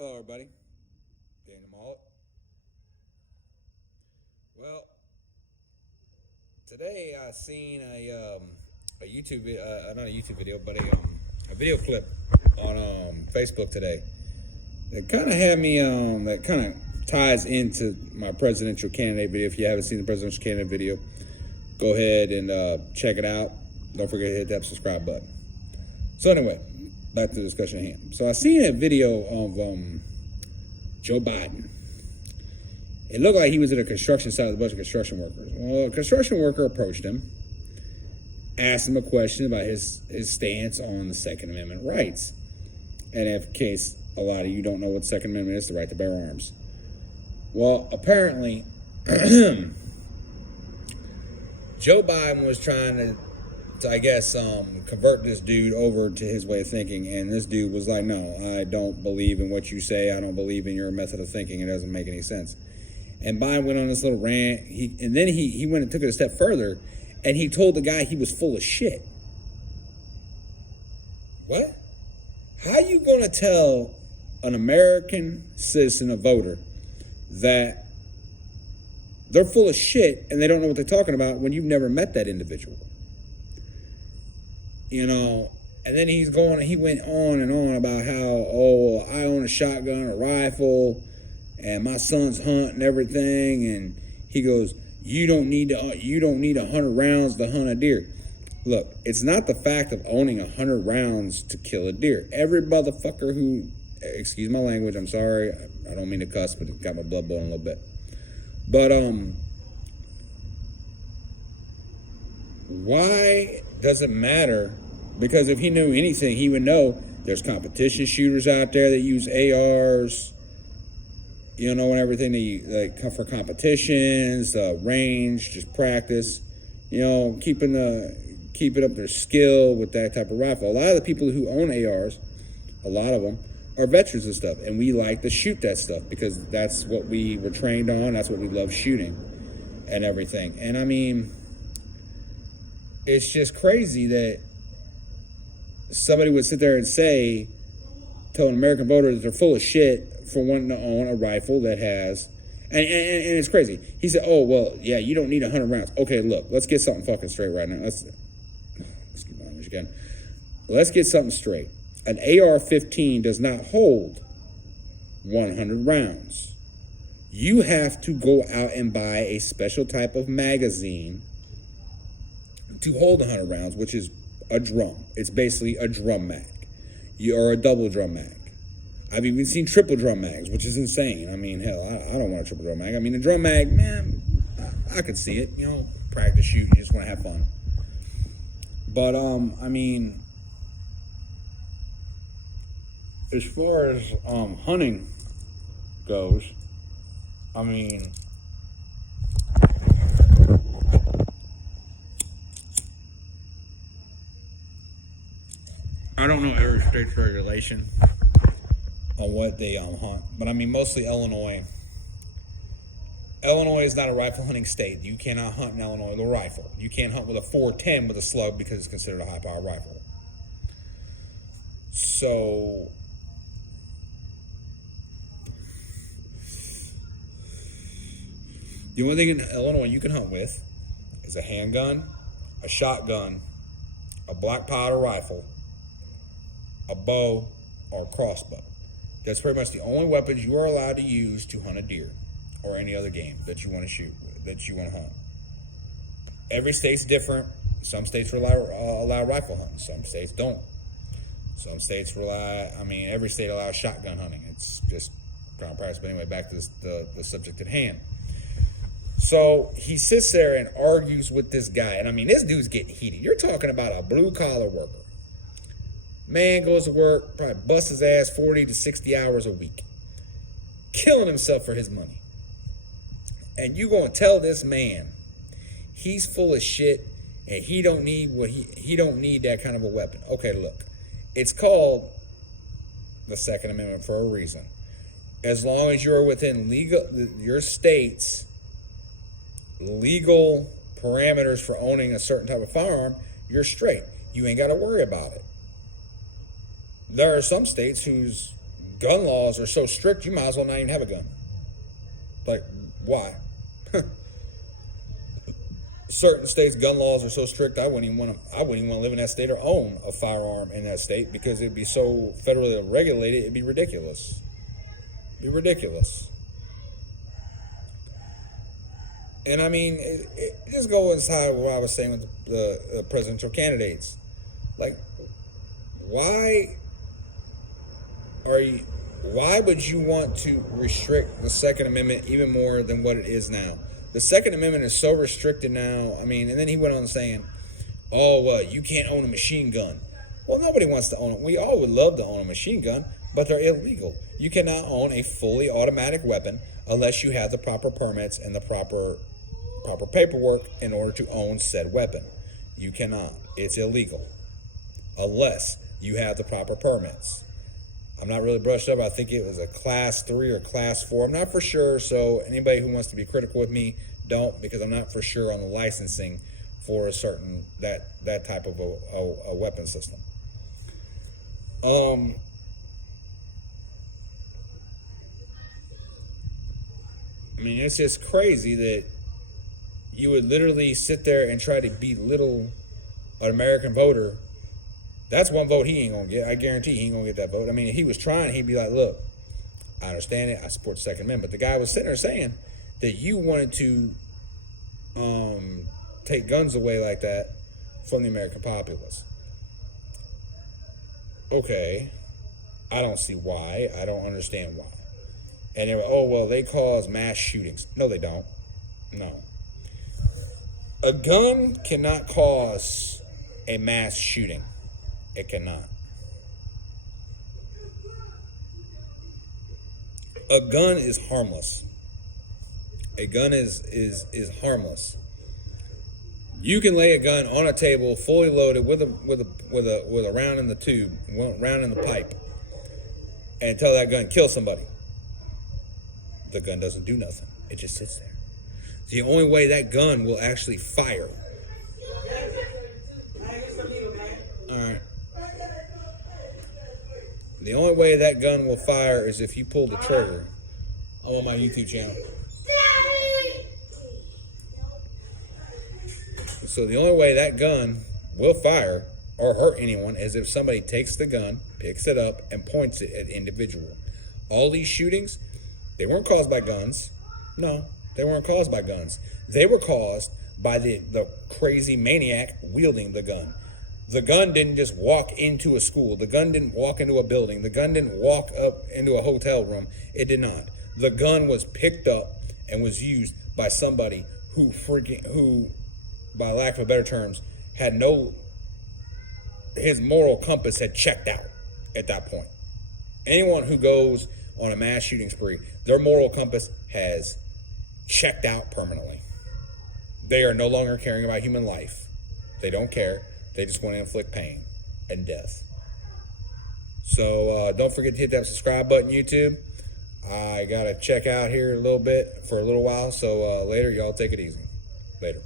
Hello, everybody. Daniel Mullet. Well, today I seen a YouTube not a YouTube video, but a video clip on Facebook today that kind of had me that kind of ties into my presidential candidate video. If you haven't seen the presidential candidate video, go ahead and check it out. Don't forget to hit that subscribe button. So anyway, back to the discussion at hand. So I seen a video of Joe Biden. It looked like he was at a construction site with a bunch of construction workers. Well, a construction worker approached him, asked him a question about his stance on the Second Amendment rights. And in case a lot of you don't know what the Second Amendment is, the right to bear arms. Well, apparently, Joe Biden was trying to I guess, convert this dude over to his way of thinking. And this dude was like, no, I don't believe in what you say. I don't believe in your method of thinking. It doesn't make any sense. And Biden went on this little rant. And then he went and took it a step further, and he told the guy he was full of shit. What? How you going to tell an American citizen, a voter, that they're full of shit and they don't know what they're talking about when you've never met that individual? You know, and then he went on and on about how, oh, I own a shotgun, a rifle, and my son's hunt and everything. And he goes, you don't need 100 rounds to hunt a deer. Look, it's not the fact of owning 100 rounds to kill a deer. Every motherfucker who, excuse my language, I'm sorry, I don't mean to cuss, but it got my blood boiling a little bit. But why does it matter? Because if he knew anything, he would know there's competition shooters out there that use ARs, you know, and everything. They come for competitions, range, just practice, you know, keeping up their skill with that type of rifle. A lot of the people who own ARs, a lot of them, are veterans and stuff, and we like to shoot that stuff because that's what we were trained on. That's what we love shooting and everything. And I mean, it's just crazy that somebody would sit there and tell an American voter that they're full of shit for wanting to own a rifle that has, and it's crazy. He said, oh, well, yeah, you don't need 100 rounds. Okay, look, let's get something fucking straight right now. Excuse my language again. Let's get something straight. An AR-15 does not hold 100 rounds. You have to go out and buy a special type of magazine to hold 100 rounds, which is a drum. It's basically a drum mag. Or a double drum mag. I've even seen triple drum mags, which is insane. I mean, hell, I don't want a triple drum mag. I mean, a drum mag, man, I could see it. You know, practice shoot, you just want to have fun. But, I mean, as far as hunting goes, I mean, I don't know every state's regulation on what they hunt, but I mean mostly Illinois. Illinois is not a rifle hunting state. You cannot hunt in Illinois with a rifle. You can't hunt with a 410 with a slug because it's considered a high-power rifle. So the only thing in Illinois you can hunt with is a handgun, a shotgun, a black powder rifle, a bow, or a crossbow. That's pretty much the only weapons you are allowed to use to hunt a deer or any other game that you want to shoot, that you want to hunt. Every state's different. Some states allow rifle hunting. Some states don't. Some states every state allows shotgun hunting. It's just ground practice. But anyway, back to the subject at hand. So he sits there and argues with this guy. And I mean, this dude's getting heated. You're talking about a blue-collar worker. Man goes to work, probably busts his ass 40 to 60 hours a week, killing himself for his money. And you gonna tell this man he's full of shit and he don't need that kind of a weapon. Okay, look, it's called the Second Amendment for a reason. As long as you're within your state's legal parameters for owning a certain type of firearm, you're straight. You ain't got to worry about it. There are some states whose gun laws are so strict, you might as well not even have a gun. Like, why? Certain states' gun laws are so strict, I wouldn't even want to live in that state or own a firearm in that state because it'd be so federally regulated. It'd be ridiculous. It'd be ridiculous. And I mean, it just goes inside what I was saying with the presidential candidates. Like, why would you want to restrict the Second Amendment even more than what it is now? The Second Amendment is so restricted now. I mean, and then he went on saying, oh, you can't own a machine gun. Well, nobody wants to own it. We all would love to own a machine gun, but they're illegal. You cannot own a fully automatic weapon unless you have the proper permits and the proper paperwork in order to own said weapon. You cannot. It's illegal unless you have the proper permits. I'm not really brushed up. I think it was a class 3 or class 4. I'm not for sure. So anybody who wants to be critical with me, don't, because I'm not for sure on the licensing for a certain that type of a weapon system. I mean, it's just crazy that you would literally sit there and try to belittle an American voter. That's one vote he ain't gonna get. I guarantee he ain't gonna get that vote. I mean, if he was trying, he'd be like, look, I understand it. I support the Second Amendment. But the guy was sitting there saying that you wanted to take guns away like that from the American populace. Okay. I don't see why. I don't understand why. And they were, oh, well, they cause mass shootings. No, they don't. No. A gun cannot cause a mass shooting. It cannot. A gun is harmless. A gun is harmless. You can lay a gun on a table, fully loaded, with a round in the tube, round in the pipe, and tell that gun kill somebody. The gun doesn't do nothing. It just sits there. The only way that gun will actually fire. All right. The only way that gun will fire is if you pull the trigger. I'm on my YouTube channel. So the only way that gun will fire or hurt anyone is if somebody takes the gun, picks it up, and points it at an individual. All these shootings, they weren't caused by guns. No, they weren't caused by guns. They were caused by the crazy maniac wielding the gun. The gun didn't just walk into a school. The gun didn't walk into a building. The gun didn't walk up into a hotel room. It did not. The gun was picked up and was used by somebody who, by lack of better terms, his moral compass had checked out at that point. Anyone who goes on a mass shooting spree, their moral compass has checked out permanently. They are no longer caring about human life. They don't care. They just want to inflict pain and death. So don't forget to hit that subscribe button, YouTube. I got to check out here for a little while. So later, y'all take it easy. Later.